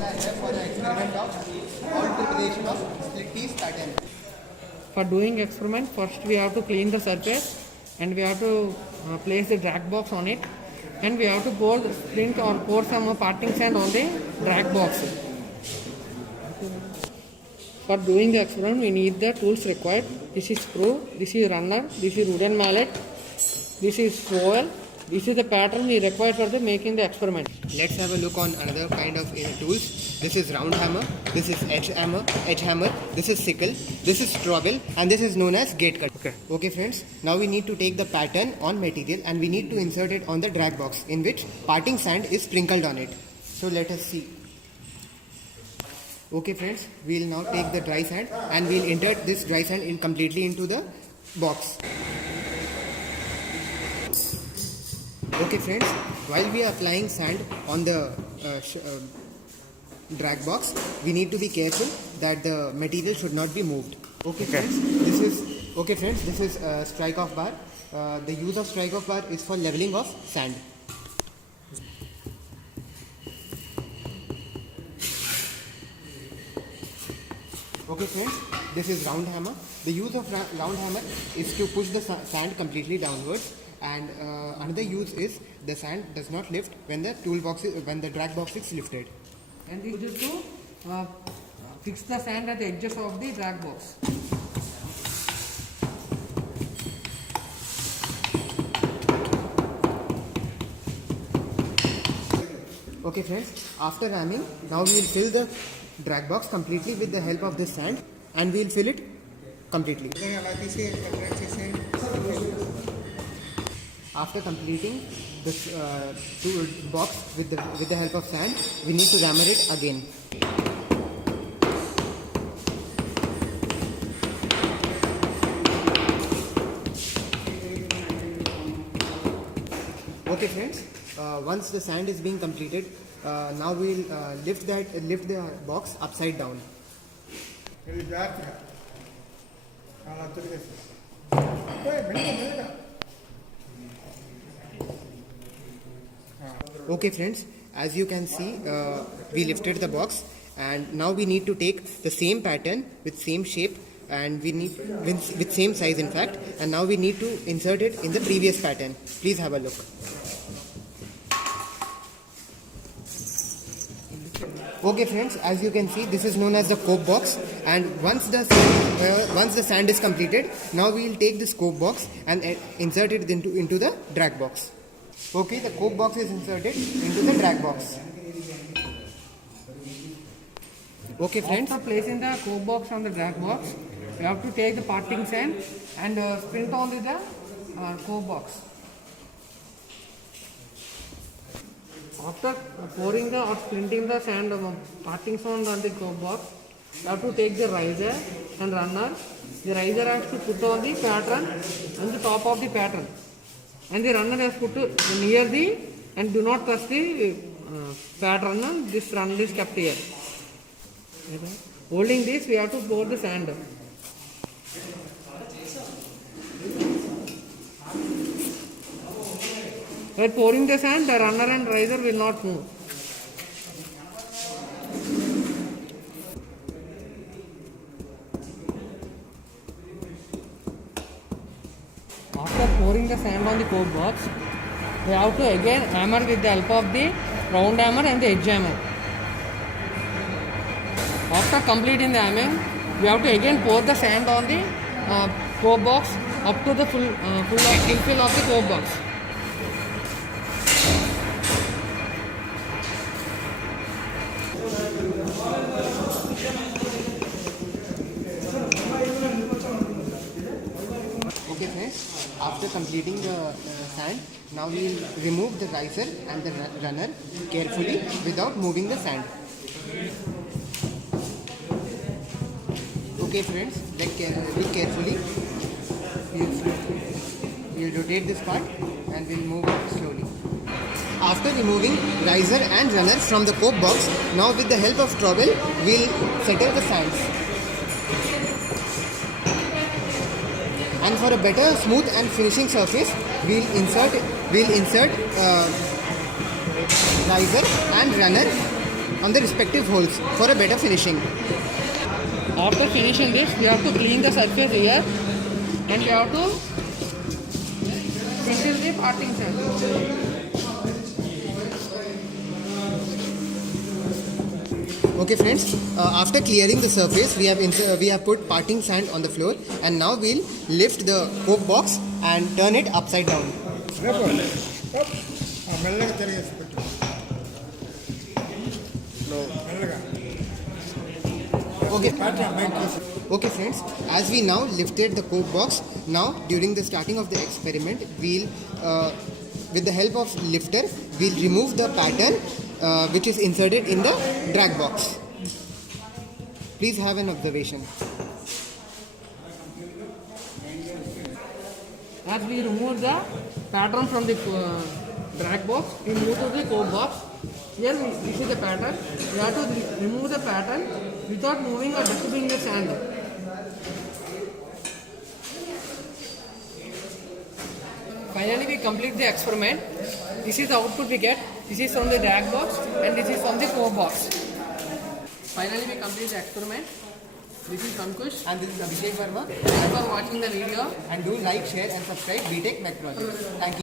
for the experiment of multiplication of split piece pattern. For doing experiment, first we have to clean the surface and we have to place the drag box on it, and we have to pour some parting sand on the drag box. For doing the experiment, we need the tools required. This is screw, this is runner, this is wooden mallet, this is trowel. This is the pattern we require for the making the experiment. Let's have a look on another kind of tools. This is round hammer, this is edge hammer, this is sickle, this is trowel, and this is known as gate cut. Okay friends, now we need to take the pattern on material and we need to insert it on the drag box in which parting sand is sprinkled on it. So let us see. Okay friends, we will now take the dry sand and we will insert this dry sand completely into the box. Okay friends, while we are applying sand on the drag box, we need to be careful that the material should not be moved. Okay friends, this is strike off bar. The use of strike off bar is for leveling of sand. Okay friends, this is round hammer. The use of round hammer is to push the sand completely downwards, and another use is the sand does not lift when the drag box is lifted. And this is to fix the sand at the edges of the drag box. Okay friends, after ramming, now we will fill the drag box completely with the help of this sand, and we will fill it completely. After completing this box with the help of sand, we need to rammer it again. Okay friends, once the sand is being completed, now we will lift the box upside down. Okay friends, as you can see, we lifted the box, and now we need to take the same pattern with same shape, and we need with same size in fact, and now we need to insert it in the previous pattern. Please have a look. Okay friends, as you can see, this is known as the cope box, and once the sand is completed, now we will take this cope box and insert it into the drag box. Okay, the cope box is inserted into the drag box. Okay friends, after placing the cope box on the drag box, we have to take the parting sand and sprint on the cope box. After pouring or sprinting the sand parting sand on the cope box, you have to take the riser and runner. The riser has to put on the pattern on the top of the pattern, and the runner has put near the, and do not touch the pattern. This runner is kept here. Holding this, we have to pour the sand. While pouring the sand, the runner and riser will not move. After pouring the sand on the cope box, we have to again hammer with the help of the round hammer and the edge hammer. After completing the hammering, we have to again pour the sand on the cope box up to the full fill of the cope box. okay friends, after completing the sand, now we will remove the riser and the runner carefully without moving the sand. Okay friends, look carefully. We'll rotate this part and we'll move it slowly. After removing riser and runner from the cope box, now with the help of trowel, we'll settle the sands. And for a better smooth and finishing surface, we'll insert riser and runner on the respective holes for a better finishing. After finishing this, we have to clean the surface here and we have to fill the parting sand. Okay friends, after clearing the surface, we have put parting sand on the floor, and now we'll lift the coke box and turn it upside down. మెల్లగా తిరిగేసి పెట్టు మెల్లగా Okay. Pattern బయట తీసి Okay friends, as we now lifted the coke box, now during the starting of the experiment, we'll with the help of lifter, we'll remove the pattern which is inserted in the drag box. Please have an observation. As we remove the pattern from the drag box, we move to the coke box. Here this is the pattern. We have to remove the pattern without moving or disturbing the sand. Finally, we complete the experiment. This is the output we get. This is from the drag box and this is from the coke box. Finally, we complete the experiment. This is Ankush. And this is Abhishek Verma. Thank you for watching the video. And do like, share and subscribe BTech Metrology. Thank you.